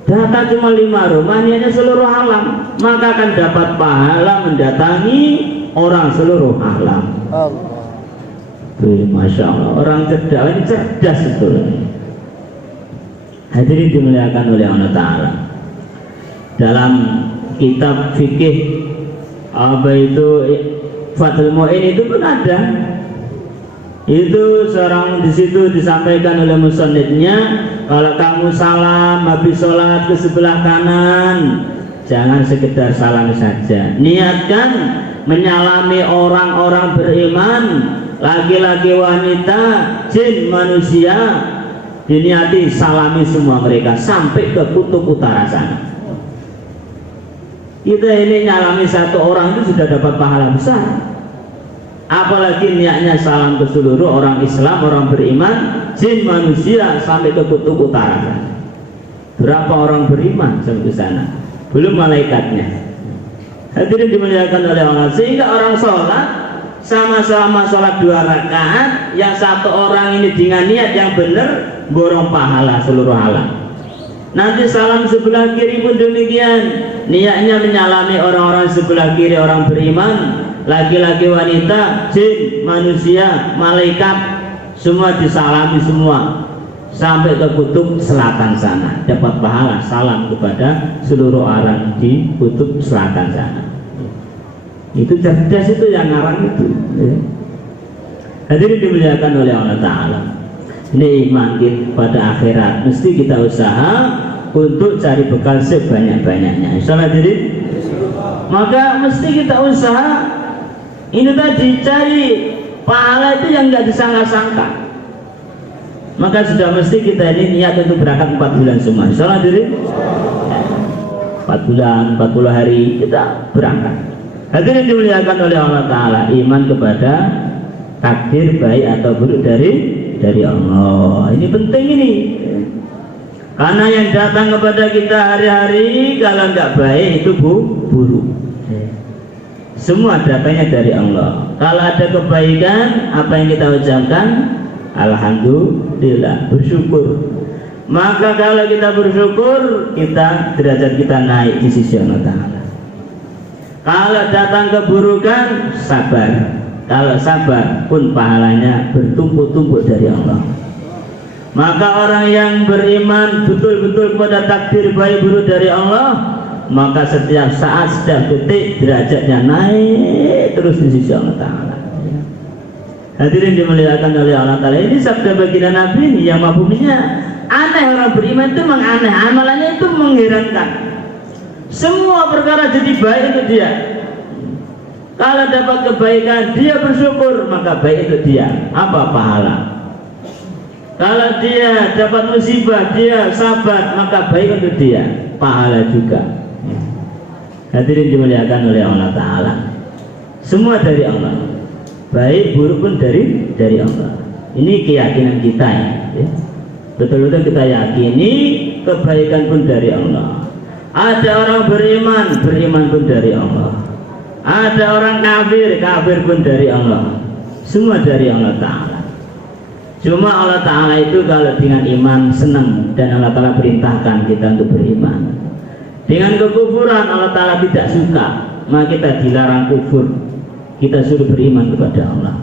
Data cuma 5 rumah, niatnya seluruh alam, maka akan dapat pahala mendatangi orang seluruh alam. Masya Allah, orang cerdas ini cerdas betul. Hadirin dimuliakan oleh Allah Ta'ala. Dalam kitab fikih apa itu Fathul Mu'in itu pun ada. Itu seorang di situ disampaikan oleh musannifnya, kalau kamu salam habis sholat ke sebelah kanan, jangan sekedar salam saja, niatkan menyalami orang-orang beriman, laki-laki, wanita, jin, manusia, diniati salami semua mereka sampai ke kutub utara sana. Kita ini nyalami satu orang itu sudah dapat pahala besar, apalagi niatnya salam ke seluruh orang Islam, orang beriman, jin, manusia sampai ke kutub utara. Berapa orang beriman sampai ke sana? Belum malaikatnya. Hadirin dimuliakan oleh Allah, sehingga orang sholat sama-sama sholat 2 rakaat, yang satu orang ini dengan niat yang benar borong pahala seluruh alam. Nanti salam sebelah kiri pun demikian, niatnya menyalami orang-orang sebelah kiri, orang beriman, laki-laki, wanita, jin, manusia, malaikat, semua disalami semua sampai ke kutub selatan sana, dapat pahala salam kepada seluruh orang di kutub selatan sana. Itu cerdas itu yang ngarang itu. Hadirin dimuliakan oleh Allah Ta'ala, ini iman kita pada akhirat, mesti kita usaha untuk cari bekal sebanyak-banyaknya. Insyaallah hadirin, maka mesti kita usaha ini tadi, cari pahala itu yang nggak disangka-sangka. Maka sudah mesti kita ini niat untuk berangkat 4 bulan semua. Insyaallah hadirin, 4 bulan, 40 hari kita berangkat. Hadirin dimuliakan oleh Allah Ta'ala, iman kepada takdir baik atau buruk dari Allah. Ini penting ini, karena yang datang kepada kita hari-hari kalau nggak baik itu buruk. Semua datangnya dari Allah. Kalau ada kebaikan, apa yang kita ucapkan? Alhamdulillah, bersyukur. Maka kalau kita bersyukur, kita derajat kita naik di sisi Allah Ta'ala. Kalau datang keburukan, sabar. Kalau sabar pun pahalanya bertumpuk-tumpuk dari Allah. Maka orang yang beriman betul-betul kepada takdir baik buruk dari Allah, maka setiap saat, setiap detik derajatnya naik terus di sisi Allah Ta'ala. Hadirin dimuliakan oleh Allah Ta'ala, ini sabda baginda Nabi ini yang mafhumnya aneh. Orang beriman itu memang aneh, amalannya itu mengherankan. Semua perkara jadi baik untuk dia. Kalau dapat kebaikan dia bersyukur, maka baik untuk dia. Apa pahala? Kalau dia dapat musibah dia sabar, maka baik untuk dia, pahala juga. Hadirin dimuliakan oleh Allah Ta'ala, semua dari Allah, baik buruk pun dari Allah. Ini keyakinan kita ya. Betul-betul kita yakini kebaikan pun dari Allah. Ada orang beriman pun dari Allah. Ada orang kafir pun dari Allah. Semua dari Allah Ta'ala. Cuma Allah Ta'ala itu kalau dengan iman senang, dan Allah Ta'ala perintahkan kita untuk beriman. Dengan kekufuran Allah Ta'ala tidak suka, maka kita dilarang kufur, kita suruh beriman kepada Allah.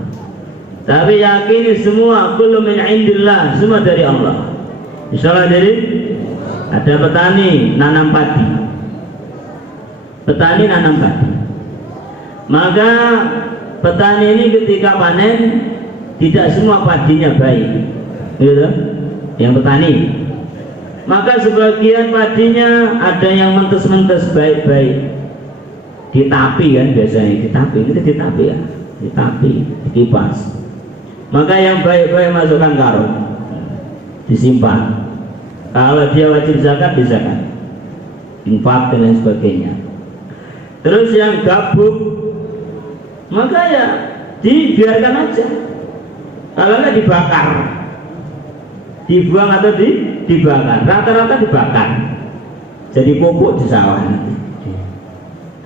Tapi yakini semua kullu min indillah, semua dari Allah. Insyaallah. Dari ada petani nanam padi, maka petani ini ketika panen tidak semua padinya baik, gitu, yang petani. Maka sebagian padinya ada yang mentes-mentes baik-baik, ditapi kan biasanya, ditapi, dikipas. Maka yang baik-baik masukkan karung, disimpan. Kalau dia wajib zakat, dizakat, infak dan lain sebagainya. Terus yang gabuk, maka ya dibiarkan aja. Kalau nggak dibakar, dibuang atau dibakar, rata-rata dibakar, jadi pupuk di sawah.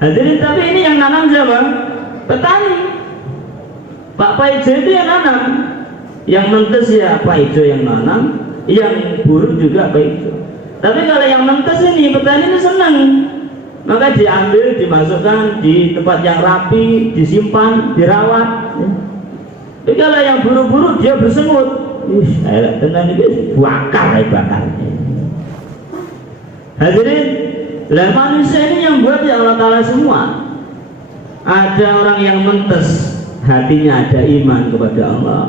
Hadirin, tapi ini yang nanam siapa? Petani. Pak Paijo itu yang nanam, yang mentes ya Pak Ijo yang nanam, yang buruk juga Pak Ijo. Tapi kalau yang mentes ini petani ini senang, maka diambil, dimasukkan di tempat yang rapi, disimpan, dirawat. Tapi kalau yang buruk-buruk dia bersemut, tenang ini bakar. Hadirin, lah manusia ini yang buat ya Allah Ta'ala semua. Ada orang yang mentes, hatinya ada iman kepada Allah,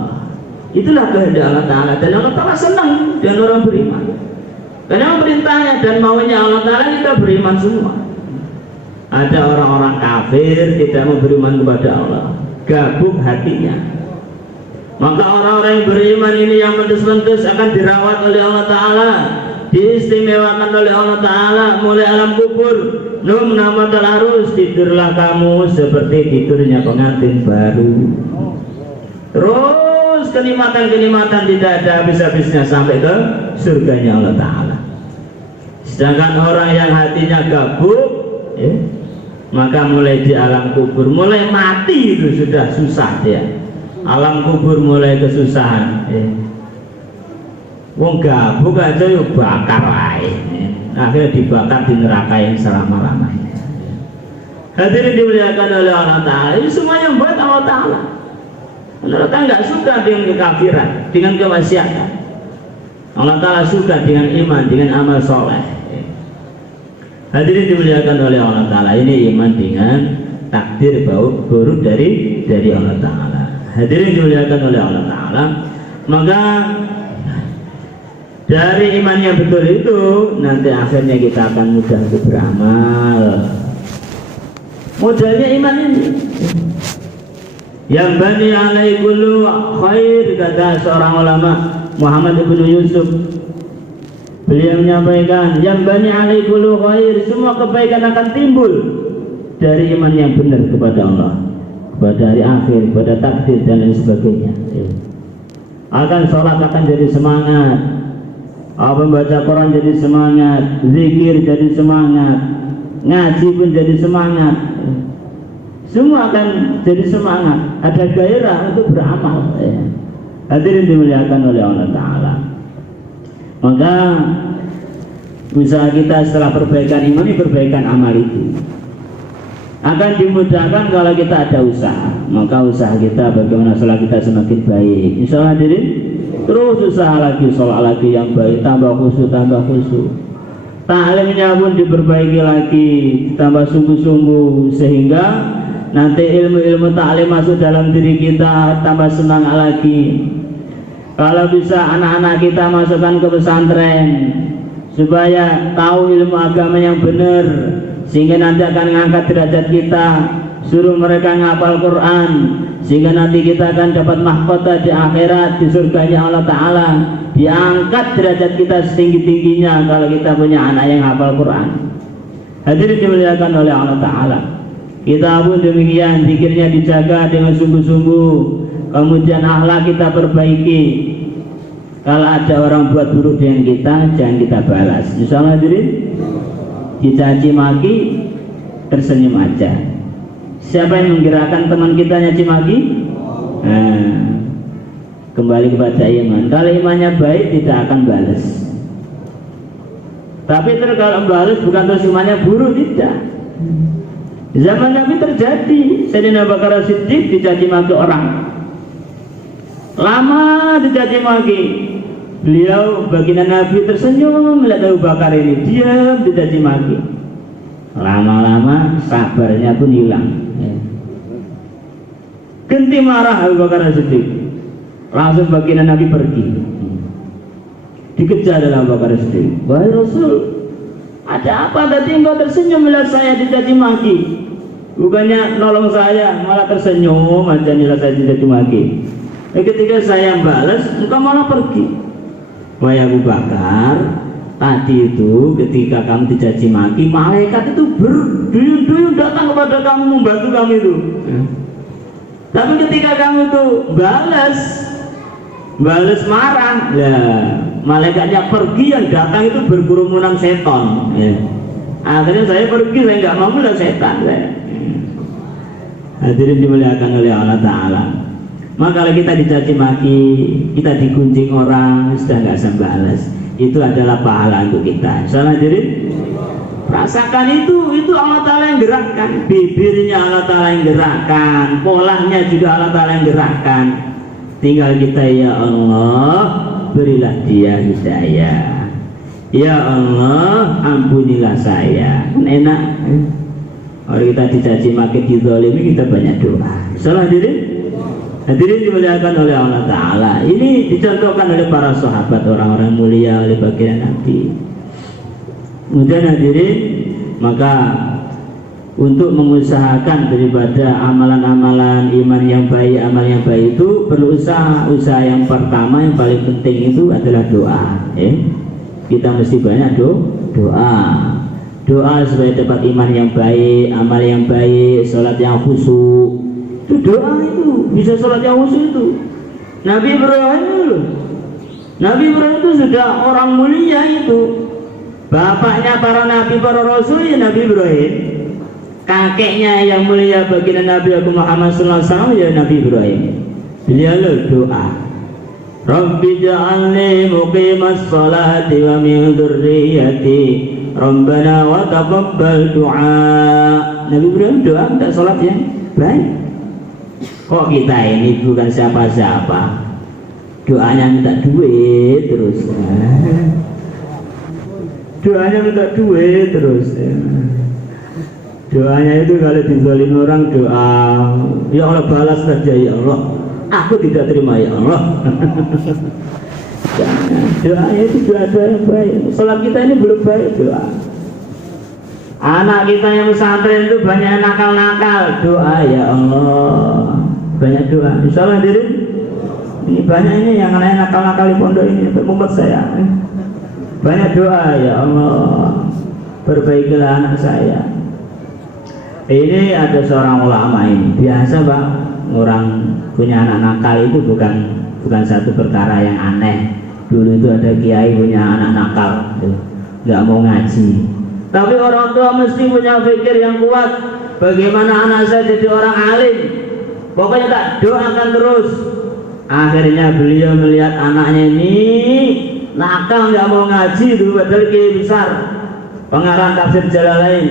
itulah kehendak Allah Ta'ala, dan Allah Ta'ala senang dengan orang beriman. Karena perintahnya dan maunya Allah Ta'ala kita beriman semua. Ada orang-orang kafir tidak mau beriman kepada Allah, gabung hatinya. Maka orang-orang yang beriman ini yang mentes-mentes akan dirawat oleh Allah Ta'ala, diistimewakan oleh Allah Ta'ala mulai alam kubur. Num namatal arus, tidurlah kamu seperti tidurnya pengantin baru. Terus kenikmatan-kenikmatan tidak ada habis-habisnya sampai ke surganya Allah Ta'ala. Sedangkan orang yang hatinya gabuk, maka mulai di alam kubur, mulai mati itu sudah susah dia. Alam kubur mulai kesusahan. Wong gabuk aja yuk bakar aja. Akhirnya dibakar di neraka yang selama-lamanya. Hadirin dimuliakan oleh Allah Ta'ala, ini semua yang buat Allah Ta'ala. Allah Ta'ala nggak suka dengan kekafiran, dengan kemaksiatan. Allah Ta'ala suka dengan iman, dengan amal soleh. Hadirin dimuliakan oleh Allah Ta'ala, ini iman dengan takdir baru dari Allah Ta'ala. Hadirin dimuliakan oleh Allah Ta'ala, maka dari iman yang betul itu nanti akhirnya kita akan mudah untuk beramal. Modalnya iman ini. Yang bani alai kullu khair, kata seorang ulama Muhammad ibn Yusuf. Beliau menyampaikan, yang bani alai kullu khair, semua kebaikan akan timbul dari iman yang benar kepada Allah, kepada hari akhir, kepada takdir dan lain sebagainya. Akan sholat akan jadi semangat, membaca Quran jadi semangat, zikir jadi semangat, ngaji pun jadi semangat, semua akan jadi semangat, ada gairah untuk beramal. Hadirin dimuliakan oleh Allah Ta'ala, maka usaha kita setelah perbaikan iman ini, perbaikan amal itu akan dimudahkan kalau kita ada usaha. Maka usaha kita bagaimana sholat kita semakin baik, insya Allah. Hadirin, terus usaha lagi, sholat lagi yang baik, tambah khusyuk, taklimnya pun diperbaiki lagi, tambah sungguh-sungguh, sehingga nanti ilmu-ilmu taklim masuk dalam diri kita, tambah semangat lagi. Kalau bisa anak-anak kita masukkan ke pesantren supaya tahu ilmu agama yang benar, sehingga nanti akan mengangkat derajat kita. Suruh mereka ngapal Quran sehingga nanti kita akan dapat mahkota di akhirat, di surganya Allah Ta'ala. Diangkat derajat kita setinggi-tingginya kalau kita punya anak yang hafal Quran. Hadirin dimuliakan oleh Allah Ta'ala, kita pun demikian, zikirnya dijaga dengan sungguh-sungguh, kemudian akhlak kita perbaiki. Kalau ada orang buat buruk dengan kita, jangan kita balas. Insyaallah hadirin, dicaci maki, tersenyum aja. Siapa yang menggerakkan teman kita nyaci maki? Kembali kepada iman. Kalau imannya baik, tidak akan balas. Tapi terus kalau balas bukan terus imannya buruk, tidak. Zaman Nabi terjadi, Sayyidina Abu Bakar Siddiq dicaci maki orang, lama dicaci maki. Beliau baginda Nabi tersenyum melihat Abu Bakar ini diam dicaci maki. Lama-lama sabarnya pun hilang. Ganti marah Abu Bakar Siddiq, langsung baginda Nabi pergi. Dikejar dalam Abu Bakar Siddiq, wahai Rasul, ada apa tadi engkau tersenyum melihat saya dicaci maki? Bukannya nolong saya, malah tersenyum aja melihat saya dicaci maki. Ketika saya balas, engkau malah pergi. Wahai Abu Bakar, tadi itu ketika kamu dicaci maki, malaikat itu berduyun-duyun datang kepada kamu, membantu kamu itu. Tapi ketika kamu itu balas marah, malaikatnya pergi, yang datang itu berkerumunan setan. Akhirnya saya pergi, saya nggak mau melihat setan. Hadirin dimuliakan oleh Allah Ta'ala, maka kalau kita dicaci maki, kita digunjing orang, sudah nggak bisa balas, itu adalah pahala untuk kita. Insyaallah hadirin, rasakan itu Allah Ta'ala yang gerakkan, bibirnya Allah Ta'ala yang gerakkan, polanya juga Allah Ta'ala yang gerakkan. Tinggal kita, ya Allah berilah dia hidayah, ya Allah ampunilah saya. Kan enak. Kalau kita dicaci maki, dizalimi, kita banyak doa. Insyaallah hadirin, hadirin dimuliakan oleh Allah Ta'ala, ini dicontohkan oleh para sahabat, orang-orang mulia, oleh baginda Nabi. Kemudian hadirin, maka untuk mengusahakan daripada amalan-amalan iman yang baik, amal yang baik itu perlu usaha. Usaha yang pertama yang paling penting itu adalah doa. Kita mesti banyak doa supaya dapat iman yang baik, amal yang baik, sholat yang khusyuk. Itu doa, itu bisa sholat yang khusyuk itu. Nabi Ibrahim itu sudah orang mulia itu. Bapaknya para nabi, para rasul, ya Nabi Ibrahim. kakeknya yang mulia baginda Nabi Muhammad SAW ya Nabi Ibrahim. Beliau doa, Rabbi ja'alni muqimas salati wa min dzurriyyati Rabbana wa taqabbal du'a. Nabi Ibrahim doa minta salat yang baik. Kok kita ini bukan siapa-siapa, doanya minta duit terus, doanya minta duit terus. Doanya itu kalau dizalim orang doa, ya Allah balas saja ya Allah, aku tidak terima ya Allah. Doanya itu doa yang baik. Salat kita ini belum baik doa. Anak kita yang pesantren itu banyak nakal-nakal, doa ya Allah, banyak doa. Insyaallah hadirin, ini banyak ini yang anak nakal-nakal di pondok ini untuk membuat saya. Banyak doa ya Allah, perbaikilah anak saya. Ini ada seorang ulama ini, biasa Pak, orang punya anak nakal itu bukan satu perkara yang aneh. Dulu itu ada kiai punya anak nakal, nggak mau ngaji. Tapi orang tua mesti punya pikir yang kuat, bagaimana anak saya jadi orang alim. Pokoknya tak doakan terus. Akhirnya beliau melihat anaknya ini nakal, nggak mau ngaji dulu, padahal kiai besar, pengarang tafsir Jalalain,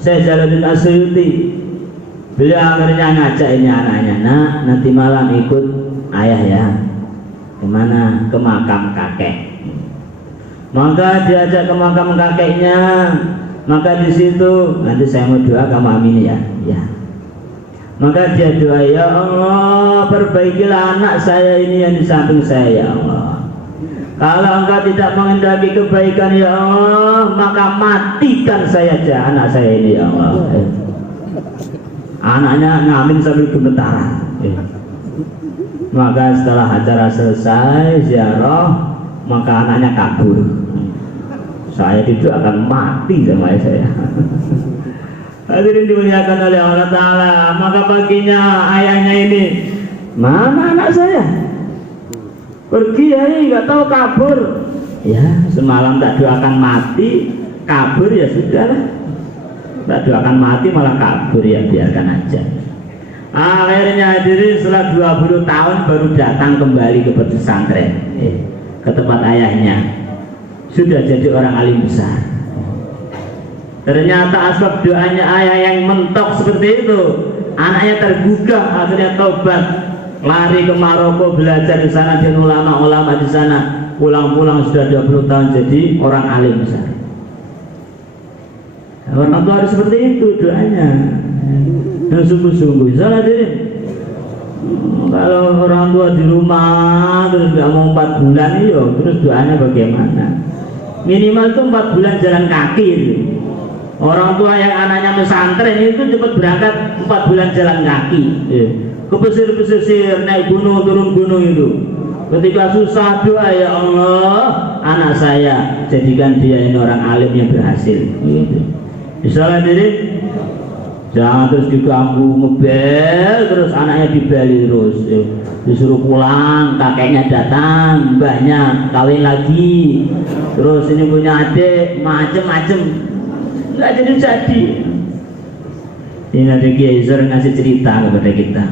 Syekh Jalaluddin Asyuyuti. Beliau akhirnya ngajak ini anaknya, nak nanti malam ikut ayah ya. Kemana? Ke makam kakek. Maka diajak ke makam kakeknya. Maka di situ nanti saya mau doa, kamu amini ya. Ya. Maka dia doa, ya Allah perbaikilah anak saya ini yang di samping saya ya Allah. Kalau engkau tidak menghendaki kebaikan ya Allah, maka matikan saya aja anak saya ini ya Allah. Anaknya ngamin sambil gemetaran. Maka setelah acara selesai ziarah, maka anaknya kabur. Saya tidak akan mati sama saya. Hadirin dimuliakan oleh Allah Ta'ala. Maka paginya ayahnya ini, mana anak saya? Pergi ya, nggak tahu kabur. Ya semalam tak doakan mati, kabur ya sudah lah. Tak doakan mati malah kabur, ya biarkan aja. Akhirnya hadirin setelah 20 tahun baru datang kembali ke pesantren, ke tempat ayahnya. Sudah jadi orang alim besar. Ternyata asbab doanya ayah yang mentok seperti itu, anaknya tergugah, akhirnya tobat, lari ke Maroko, belajar di sana dengan ulama-ulama di sana. Pulang-pulang sudah 20 tahun jadi orang alim besar. Orang tua harus seperti itu doanya, dan sungguh-sungguh. Salah diri. Kalau orang tua di rumah terus nggak mau 4 bulan, iyo, terus doanya bagaimana? Minimal itu 4 bulan jalan kaki itu. Orang tua yang anaknya pesantren itu cepat berangkat 4 bulan jalan kaki, ke pesisir-pesisir, naik gunung, turun gunung itu. Ketika susah doa, ya Allah anak saya jadikan dia ini orang alim yang berhasil. Misalnya diri, jangan terus diganggu ngebel terus anaknya dibeli terus, disuruh pulang, kakeknya datang, mbahnya kawin lagi, terus ini punya adik macem-macem, nggak jadi. Ini nanti Kiai Zur ngasih cerita kepada kita.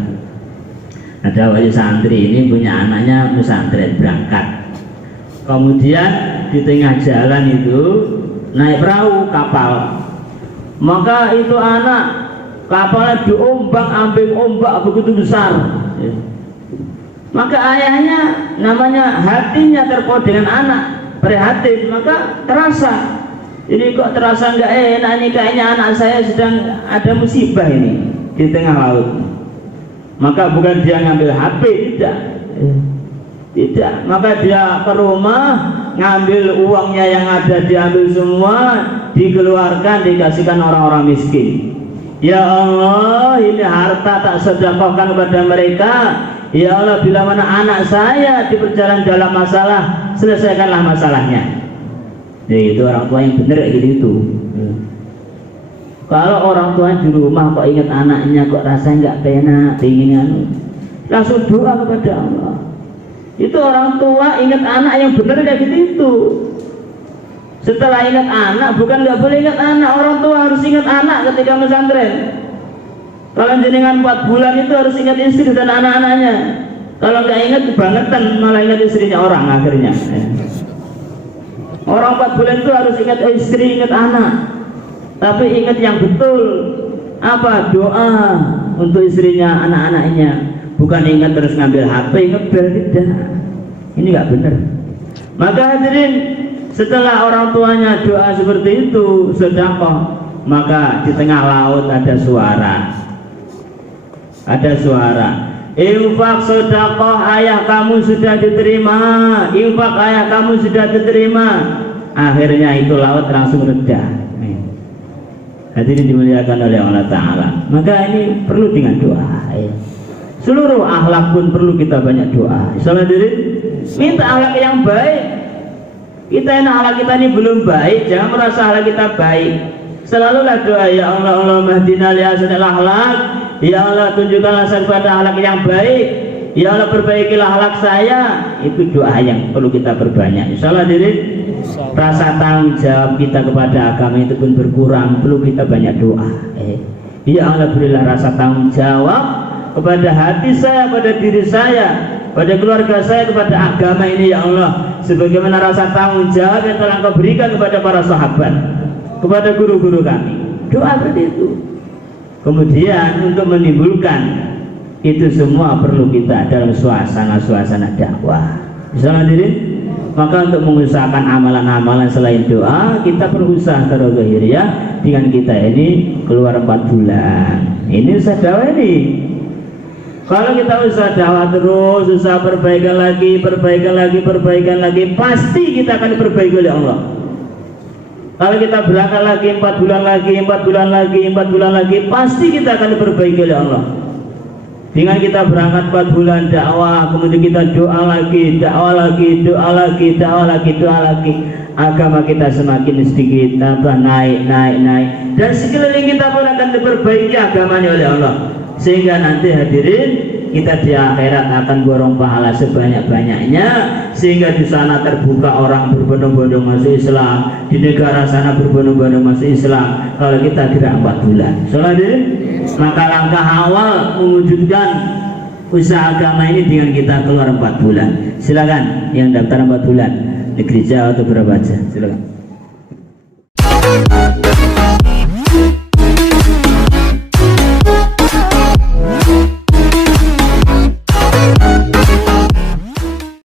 Ada wali santri ini punya anaknya pesantren berangkat, kemudian di tengah jalan itu naik perahu kapal, maka itu anak kapalnya diombang-ambing ombak begitu besar. Maka ayahnya namanya hatinya terpaut dengan anak, prihatin, maka terasa ini kok terasa nggak enak nih, kayaknya anak saya sedang ada musibah ini di tengah laut. Maka bukan dia ngambil HP, tidak, maka dia ke rumah ngambil uangnya yang ada, diambil semua, dikeluarkan, dikasihkan orang-orang miskin. Ya Allah, ini harta tak sedekahkan kepada mereka. Ya Allah, bila mana anak saya di perjalanan dalam masalah, selesaikanlah masalahnya. Jadi itu orang tua yang benar gitu itu. Kalau orang tua di rumah kok ingat anaknya, kok rasanya nggak penak, pengen langsung doa kepada Allah. Itu orang tua ingat anak yang benar kayak gitu itu. Setelah ingat anak, bukan nggak boleh ingat anak, orang tua harus ingat anak ketika pesantren. Kalau jenengan 4 bulan itu harus ingat istri dan anak-anaknya. Kalau nggak ingat kebangetan, malah ingat istrinya orang akhirnya. Orang 4 bulan itu harus ingat istri, ingat anak. Tapi ingat yang betul. Apa? Doa untuk istrinya, anak-anaknya. Bukan ingat terus ngambil HP, ngebel, tidak. Ini nggak benar. Maka hadirin, setelah orang tuanya doa seperti itu, sedekah, maka di tengah laut ada suara. Ada suara. Infak sedekah ayah kamu sudah diterima. Infak ayah kamu sudah diterima. Akhirnya itu laut langsung reda. Hadirin dimuliakan oleh Allah Ta'ala. Maka ini perlu dengan doa. Seluruh akhlak pun perlu kita banyak doa. Salah diri, minta akhlak yang baik. Kita enak akhlak kita ini belum baik, jangan merasa akhlak kita baik. Selalulah doa, ya Allah, Allahumma hdina li ahsanil akhlak. Ya Allah, tunjukkanlah saya pada akhlak yang baik. Ya Allah, perbaikilah akhlak saya. Itu doa yang perlu kita perbanyak. Insyaallah diri, rasa tanggung jawab kita kepada agama itu pun berkurang, perlu kita banyak doa. Ya Allah, berilah rasa tanggung jawab kepada hati saya, pada diri saya, pada keluarga saya, kepada agama ini ya Allah, sebagaimana rasa tanggung jawab yang telah Engkau berikan kepada para sahabat, kepada guru-guru kami. Doa seperti itu. Kemudian untuk menimbulkan itu semua perlu kita dalam suasana dakwah. Misalnya diri, maka untuk mengusahakan amalan-amalan selain doa, kita berusaha terus zahiriyah dengan kita ini keluar 4 bulan. Ini usaha dakwah ini. Kalau kita usaha dakwah terus, usaha perbaikan lagi, pasti kita akan diperbaiki oleh Allah. Kalau kita berangkat lagi 4 bulan lagi, pasti kita akan diperbaiki oleh Allah. Dengan kita berangkat 4 bulan dakwah, kemudian kita doa lagi, agama kita semakin sedikit naik, dan sekeliling kita pun akan diperbaiki agamanya oleh Allah. Sehingga nanti hadirin, kita di akhirat akan borong pahala sebanyak-banyaknya, sehingga di sana terbuka orang berbondong-bondong masuk Islam, di negara sana berbondong-bondong masuk Islam. Kalau kita gerak 4 bulan, soalnya maka langkah awal mewujudkan usaha agama ini dengan kita keluar 4 bulan. Silakan yang daftar 4 bulan, negeri Jawa atau berapa aja, silakan.